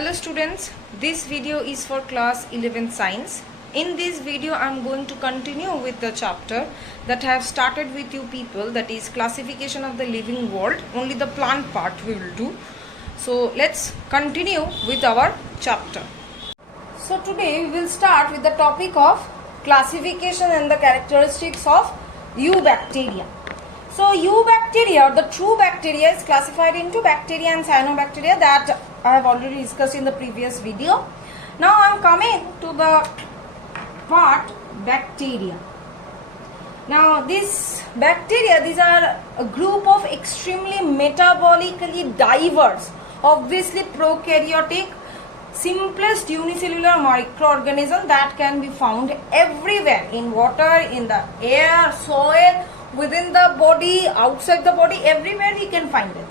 Hello students, this video is for class 11 science. In this video I am going to continue with the chapter that I have started with you people, that is classification of the living world. Only the plant part we will do. So let's continue with our chapter. So today we will start with the topic of classification and the characteristics of eubacteria. So eubacteria, or the true bacteria, is classified into bacteria and cyanobacteria that I have already discussed in the previous video. Now I am coming to the part bacteria. Now this bacteria, these are a group of extremely metabolically diverse, obviously prokaryotic, simplest unicellular microorganism that can be found everywhere, in water, in the air, soil, within the body, outside the body, everywhere we can find it.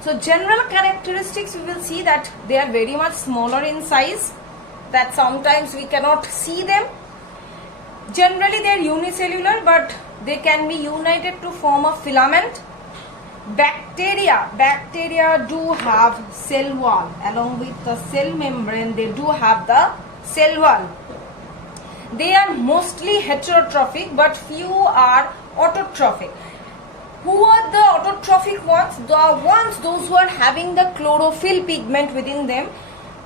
So general characteristics, we will see that they are very much smaller in size, that sometimes we cannot see them. Generally they are unicellular, but they can be united to form a filament. Bacteria do have cell wall. Along with the cell membrane, they do have the cell wall. They are mostly heterotrophic, but few are autotrophic. Who are the autotrophic ones? Those who are having the chlorophyll pigment within them,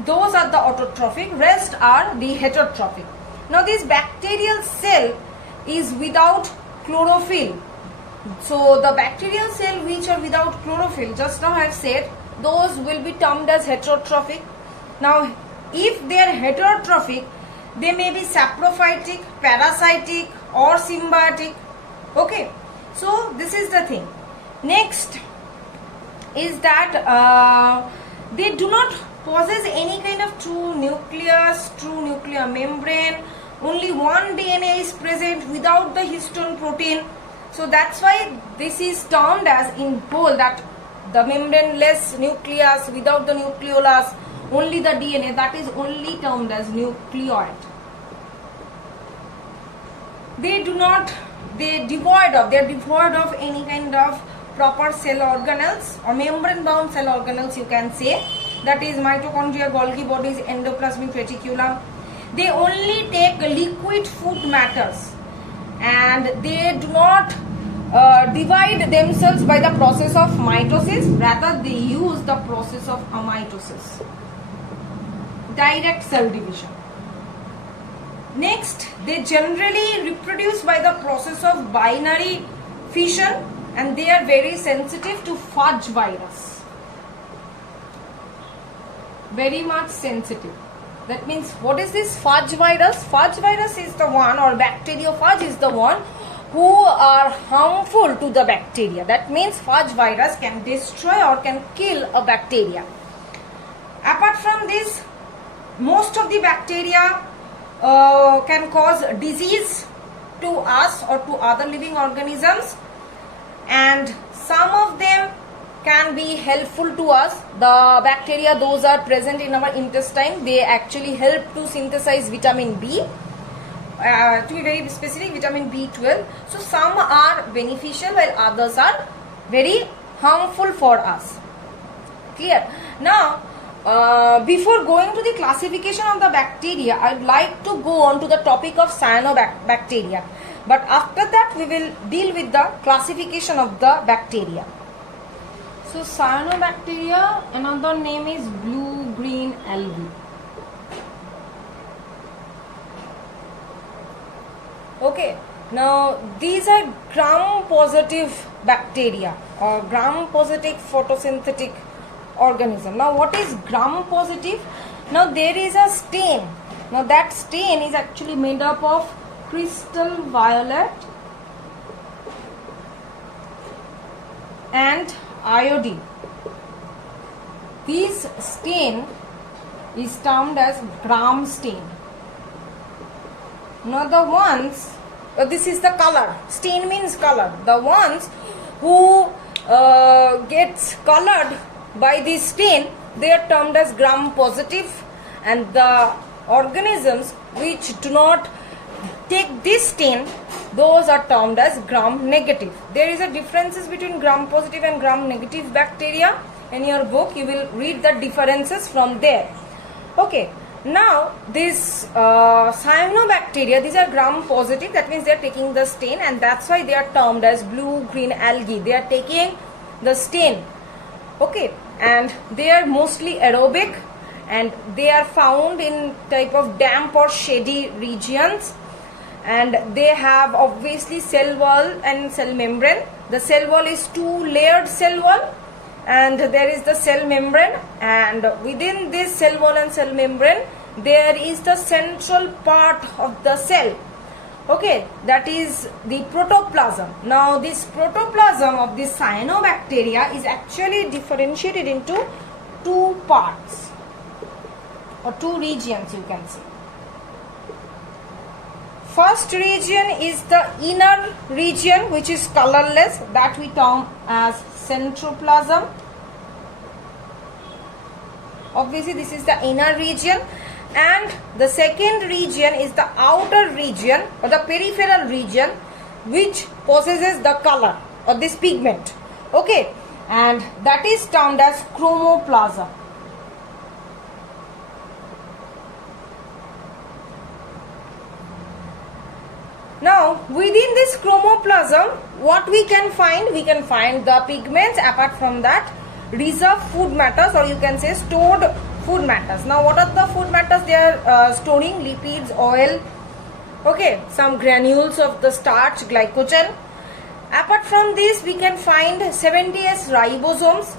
those are the autotrophic. Rest are the heterotrophic. Now this bacterial cell is without chlorophyll. So the bacterial cell which are without chlorophyll, just now I have said, those will be termed as heterotrophic. Now if they are heterotrophic, they may be saprophytic, parasitic or symbiotic. Okay, so this is the thing. Next is that they do not possess any kind of true nucleus, true nuclear membrane. Only one DNA is present without the histone protein. So that's why this is termed as, in whole, that the membraneless nucleus without the nucleolus, only the DNA, that is only termed as nucleoid. They are devoid of any kind of proper cell organelles or membrane bound cell organelles, you can say, that is mitochondria, Golgi bodies, endoplasmic reticulum. They only take liquid food matters, and they do not divide themselves by the process of mitosis, rather they use the process of amitosis, direct cell division. Next, they generally reproduce by the process of binary fission, and they are very sensitive to fudge virus. Very much sensitive. That means, what is this fudge virus? Fudge virus is the one, or bacteriophage is the one who are harmful to the bacteria. That means fudge virus can destroy or can kill a bacteria. Apart from this, most of the bacteria can cause disease to us or to other living organisms, and some of them can be helpful to us. The bacteria, those are present in our intestine, they actually help to synthesize vitamin B, to be very specific, vitamin B12. So some are beneficial while others are very harmful for us. Clear? Now before going to the classification of the bacteria, I would like to go on to the topic of cyanobacteria. But after that, we will deal with the classification of the bacteria. So cyanobacteria, another name is blue-green algae. Okay, now these are gram-positive bacteria or gram-positive photosynthetic organism. Now what is gram-positive? Now there is a stain. Now that stain is actually made up of crystal violet and iodine. This stain is termed as gram stain. Now the ones, this is the color. Stain means color. The ones who gets colored by this stain, they are termed as gram positive, and the organisms which do not take this stain, those are termed as gram negative. There is a differences between gram positive and gram negative bacteria. In your book you will read the differences from there. Okay, now this cyanobacteria, these are gram positive, that means they are taking the stain, and that's why they are termed as blue-green algae. They are taking the stain. Okay, and they are mostly aerobic, and they are found in type of damp or shady regions, and they have obviously cell wall and cell membrane. The cell wall is two-layered cell wall, and there is the cell membrane, and within this cell wall and cell membrane there is the central part of the cell. Okay, that is the protoplasm. Now this protoplasm of this cyanobacteria is actually differentiated into two parts or two regions, you can say. First region is the inner region, which is colorless, that we term as centroplasm. Obviously this is the inner region, and the second region is the outer region or the peripheral region, which possesses the color or this pigment. Okay, and that is termed as chromoplasm. Now within this chromoplasm, what we can find? We can find the pigments. Apart from that, reserved food matters, or you can say stored food matters. Now what are the food matters? They are storing lipids, oil, okay, some granules of the starch, glycogen. Apart from this, we can find 70S ribosomes.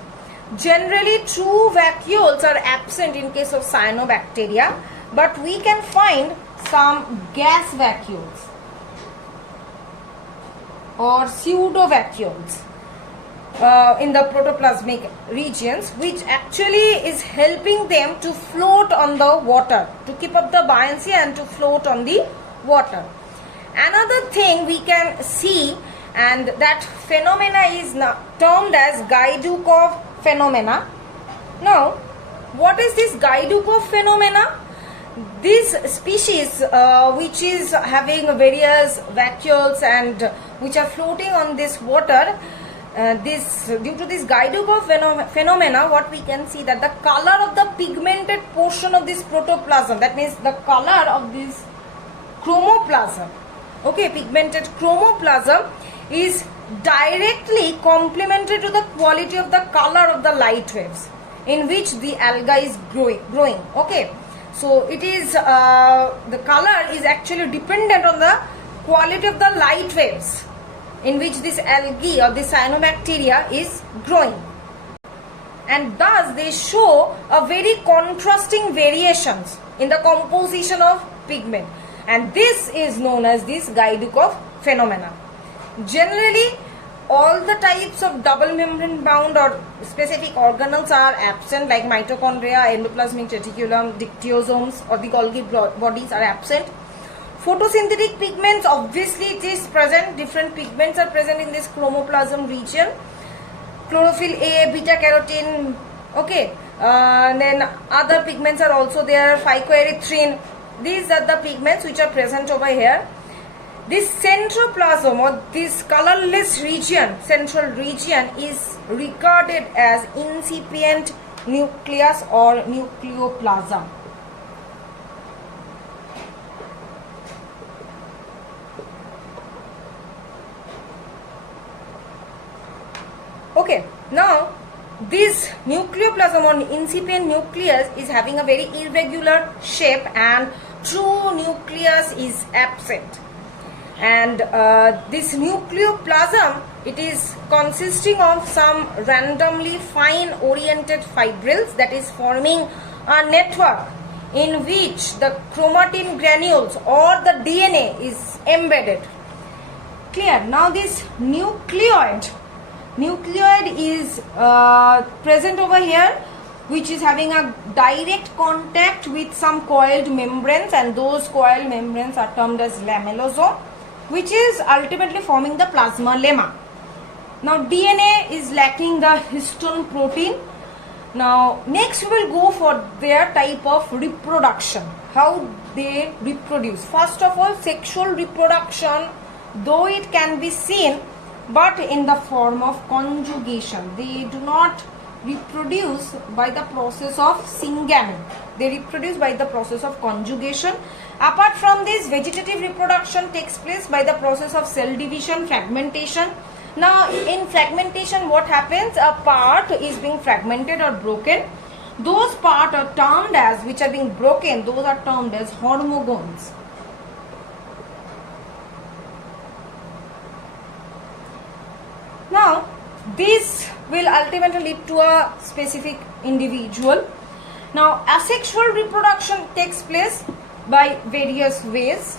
Generally true vacuoles are absent in case of cyanobacteria, but we can find some gas vacuoles or pseudo vacuoles in the protoplasmic regions, which actually is helping them to float on the water, to keep up the buoyancy and to float on the water. Another thing we can see, and that phenomena is termed as Gaidukov phenomena. Now what is this Gaidukov phenomena? This species which is having various vacuoles and which are floating on this water, due to this Gaidukov phenomena, what we can see that the color of the pigmented portion of this protoplasm, that means the color of this chromoplasm, okay, pigmented chromoplasm, is directly complementary to the quality of the color of the light waves in which the alga is growing. Okay, so it is the color is actually dependent on the quality of the light waves in which this algae or this cyanobacteria is growing, and thus they show a very contrasting variations in the composition of pigment, and this is known as this Gaidukov phenomena. Generally all the types of double membrane bound or specific organelles are absent, like mitochondria, endoplasmic reticulum, dictyosomes or the Golgi bodies are absent. Photosynthetic pigments, obviously it is present, different pigments are present in this chromoplasm region. Chlorophyll A, beta carotene, okay, then other pigments are also there, phycoerythrin. These are the pigments which are present over here. This centroplasm or this colorless region, central region, is regarded as incipient nucleus or nucleoplasm. Okay, now this nucleoplasm or incipient nucleus is having a very irregular shape, and true nucleus is absent. And this nucleoplasm, it is consisting of some randomly fine oriented fibrils that is forming a network in which the chromatin granules or the DNA is embedded. Clear? Now this nucleoid is present over here, which is having a direct contact with some coiled membranes, and those coiled membranes are termed as lamellosome, which is ultimately forming the plasma lemma. Now DNA is lacking the histone protein. Now next we will go for their type of reproduction, how they reproduce. First of all, sexual reproduction, though it can be seen, but in the form of conjugation. They do not reproduce by the process of syngamy. They reproduce by the process of conjugation. Apart from this, vegetative reproduction takes place by the process of cell division, fragmentation. Now in fragmentation, what happens? A part is being fragmented or broken. Those parts are termed as, which are being broken, those are termed as hormogones. Now this will ultimately lead to a specific individual. Now asexual reproduction takes place by various ways.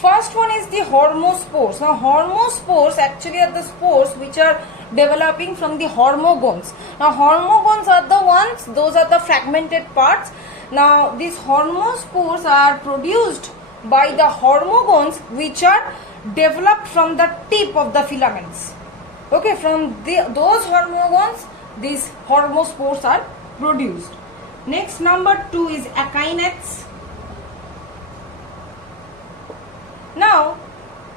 First one is the hormospores. Now hormospores actually are the spores which are developing from the hormogones. Now hormogones are the ones, those are the fragmented parts. Now these hormospores are produced by the hormogones which are developed from the tip of the filaments. Okay, from those hormogones, these hormospores are produced. Next, number 2 is akinets. Now,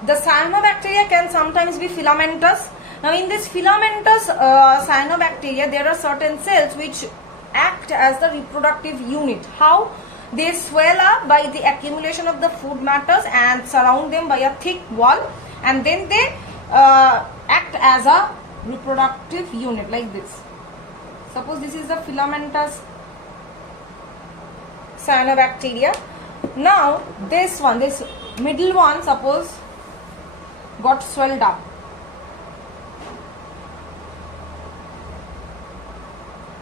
the cyanobacteria can sometimes be filamentous. Now, in this filamentous cyanobacteria, there are certain cells which act as the reproductive unit. How? They swell up by the accumulation of the food matters and surround them by a thick wall, and then they act as a reproductive unit like this. Suppose this is the filamentous cyanobacteria. Now this one, this middle one, suppose got swelled up.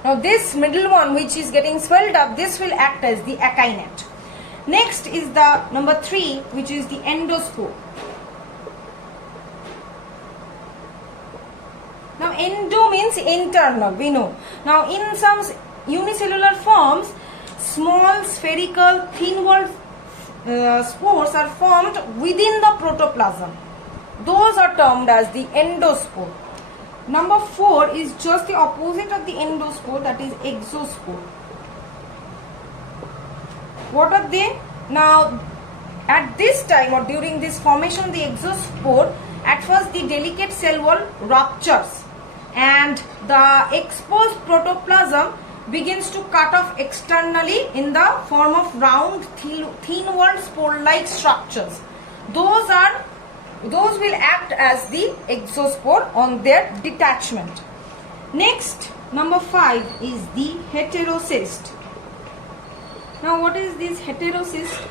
Now this middle one which is getting swelled up, this will act as the akinet. Next is the number 3, which is the endospore. Now endo means internal, we know. Now in some unicellular forms, small spherical thin-walled spores are formed within the protoplasm. Those are termed as the endospore. Number 4 is just the opposite of the endospore, that is exospore. What are they? Now at this time or during this formation of the exospore, at first the delicate cell wall ruptures and the exposed protoplasm begins to cut off externally in the form of round thin-walled spore-like structures. Those will act as the exospore on their detachment. Next, number 5 is the heterocyst. Now what is this heterocyst?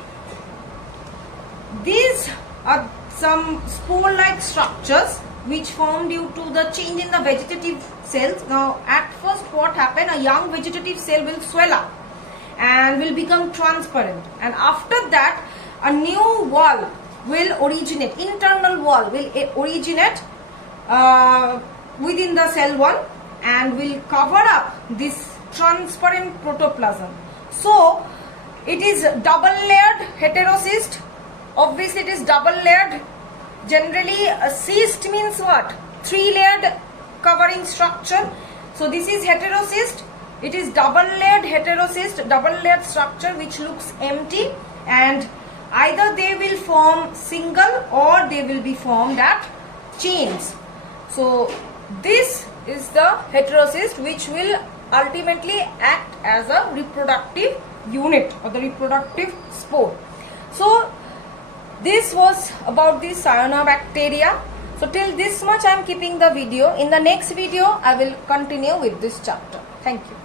These are some spore-like structures which form due to the change in the vegetative cells. Now at first what happened, a young vegetative cell will swell up and will become transparent, and after that a new wall will originate, internal wall will originate within the cell wall and will cover up this transparent protoplasm. So it is double layered heterocyst. Obviously it is double layered. Generally a cyst means what? 3-layered covering structure. So this is heterocyst. It is double layered heterocyst, double layered structure which looks empty, and either they will form single or they will be formed at chains. So this is the heterocyst which will ultimately act as a reproductive unit or the reproductive spore. So this was about the cyanobacteria. So till this much I am keeping the video. In the next video I will continue with this chapter. Thank you.